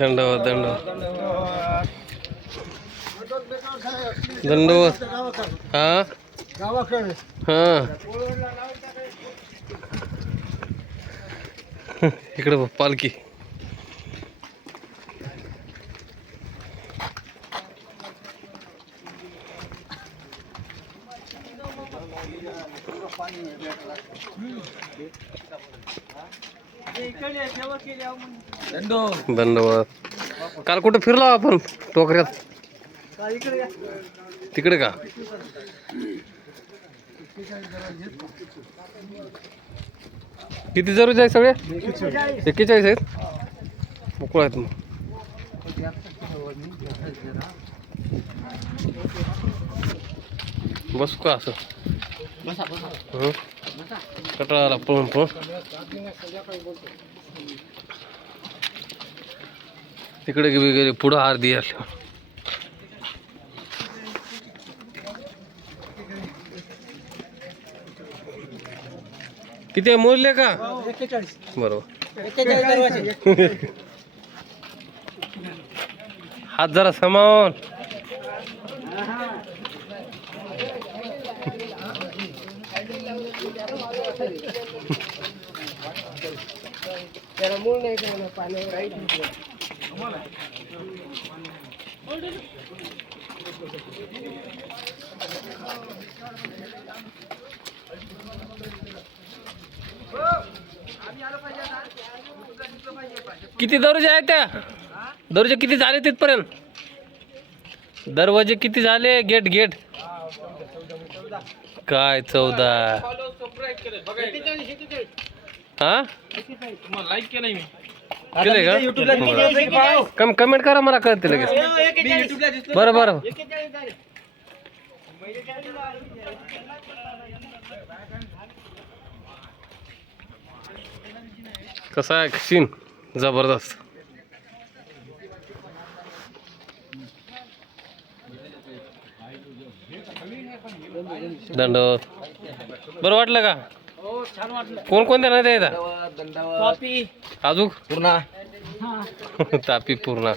दंडवत दंडवत हा हा इकडे बघ पालखी. दंडवत. काल कुठे फिरलो आपण टोकऱ्यात? तिकडे का? किती जरूर आहे सगळे? 41 आहेत. मोकळा आहेत मग. बसू का असं? कटाळा पळून पळून. तिकडे गेले पुढं अर्धी असल्या. किती मोजले का? 41. बरोबर. 41 हात जरा समावून. त्याला मूळ नाही काय पाण्यावर राईट. किती दरवाजे आहेत त्या? दरवाजे किती झाले तिथपर्यंत? दरवाजे किती झाले? गेट गेट काय 14? हा लाईक केलंय मी. केलंय का? कमेंट करा, मला कळते लगेच. बरं बरं. कसा आहे सीन? जबरदस्त. दंडवत. बरं वाटलं का? हो छान वाटलं. कोणकोणत्या नद्या येतात? कॉफी अजून पूर्ण तापी पूर्ण.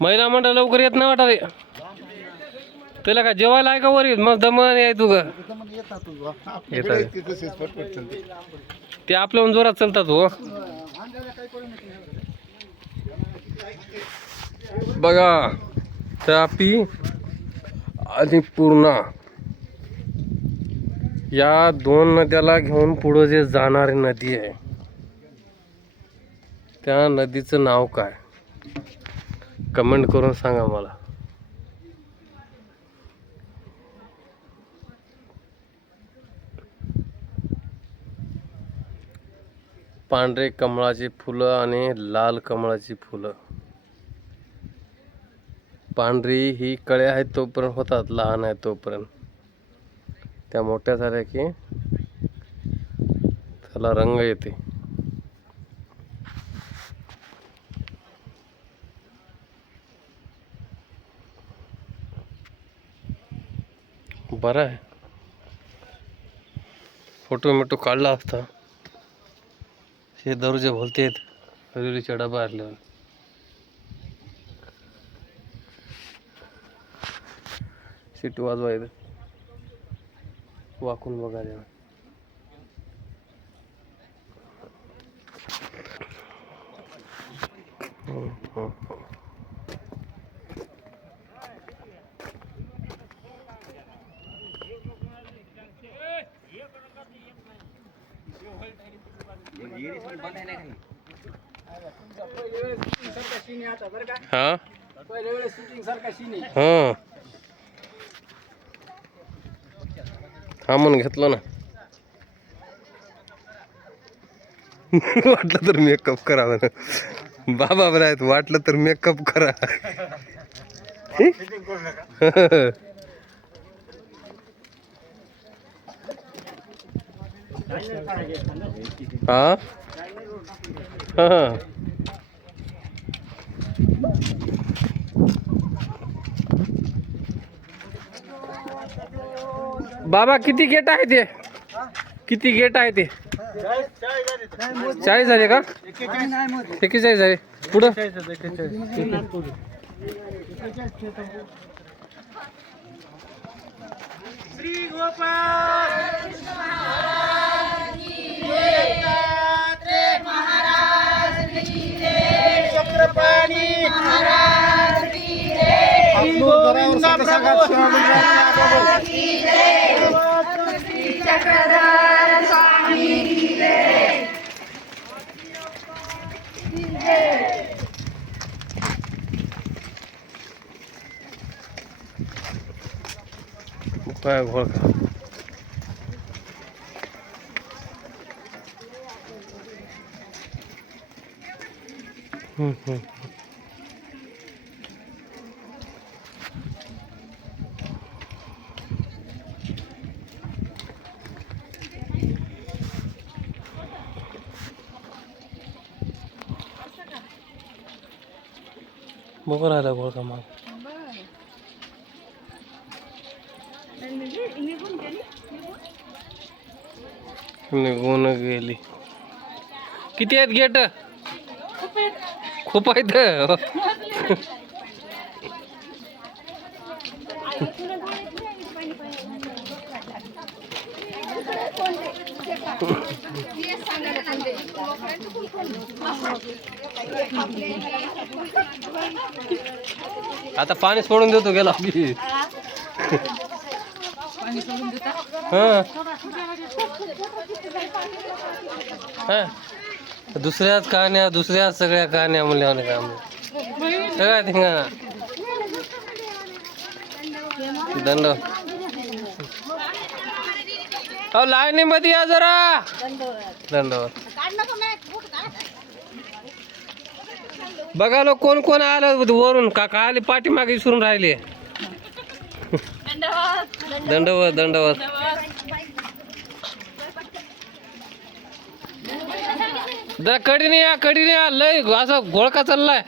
महिला मंडळ लवकर येत नाही वाटा रे. त्याला का जेवायला आहे का वर? मग दमन आहे तू का? ते आपल्याहून जोरात चालतात हो. बघा तापी आणि पूर्णा या दोन नद्याला घेऊन पुढं जे जाणारी नदी आहे त्या नदीचं नाव काय? कमेंट करून सांगा मला. पांढरे कमळाची फुलं आणि लाल कमळाची फुलं. पांढरी ही कळ्या आहेत तोपर्यंत होतात, लहान आहे तोपर्यंत. त्या मोठ्या झाल्या की त्याला रंग येते. बरं आहे. फोटो मिटो काढला असता. हे दरवाजे भलते आहेत रेल्वेच्या डबा आल्यावर. सीट वाजवायचं वाकून बघायला. हा हा हा म्हणून घेतलं ना. वाटलं तर मेकअप करा म्हणून. बाबा बरं वाटलं तर मेकअप करा. हा हा बाबा किती गेट आहे ते? किती गेट आहे ते? 40 झाले का? 41 झाले. पुढं श्री गोपाल चक्रपाणी काय घोळ का? बघू राहिला घोळ का मग. निघून गेली. किती आहेत गेट? खूप आहेत. आता पाणी सोडून देतो गेला. दुसऱ्याच कहाण्या, दुसऱ्याच सगळ्या कहाण्या म्हणल्या काम सगळ्या ठिकाणा. दंड अहो लाईनीमध्ये या जरा. दंडवत बघा लो कोण कोण आलं वरून. काका आले पाठीमागे विसरून राहिले. दंडवत दंडवत. जरा कडीने या, कडीने या. लय असं घोळका चाललाय.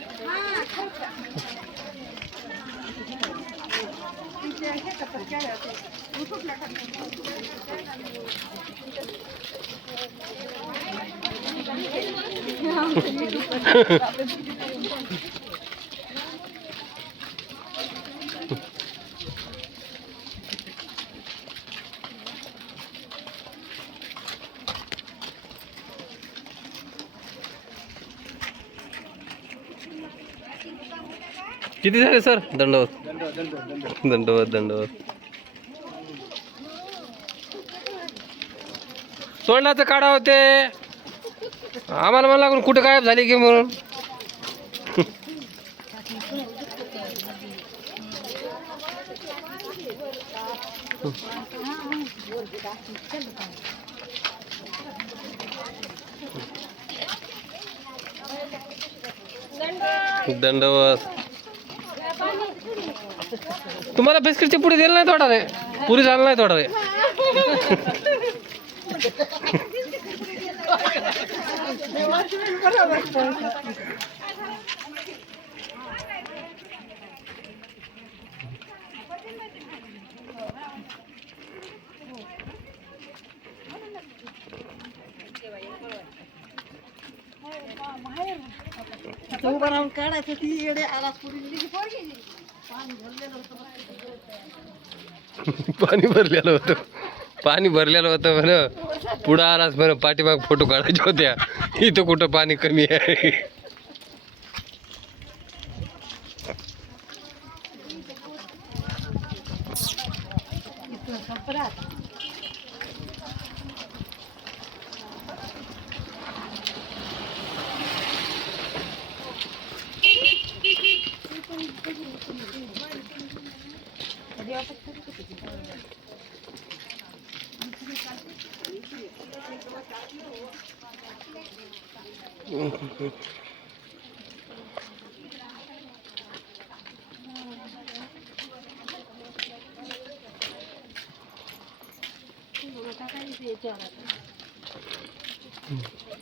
किती झाले सर? दंडवत दंडवत दंडवत. तोंडाचं काढा होते. आम्हाला मला लागून कुठे गायब झाली की म्हणून. दंडवत. तुम्हाला बिस्किटची पुडी दिली नाही थोडा रे? पुरी झालं नाही थोडा रे? उभं राहून काढायचं ती येडे आला पाणी भरलेलं होतं. पाणी भरलेलं होतं म्हण. पुढं आलाच म्हण. पाठीमाग फोटो काढायच्या होत्या. इथं कुठं पाणी कमी आहे.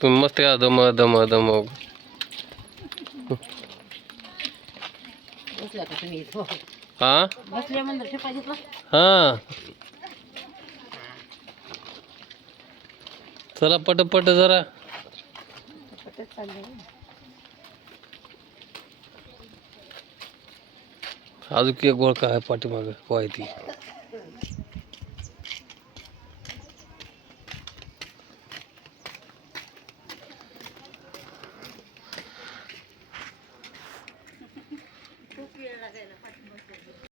तुम्ही मस्त या दम दम दम. बसल्या का तुम्ही? हा बसल्या म्हणजे हा चला पटपट जरा. पटच चाललंय ना. अजून एक गोळका आहे पाठीमाग ती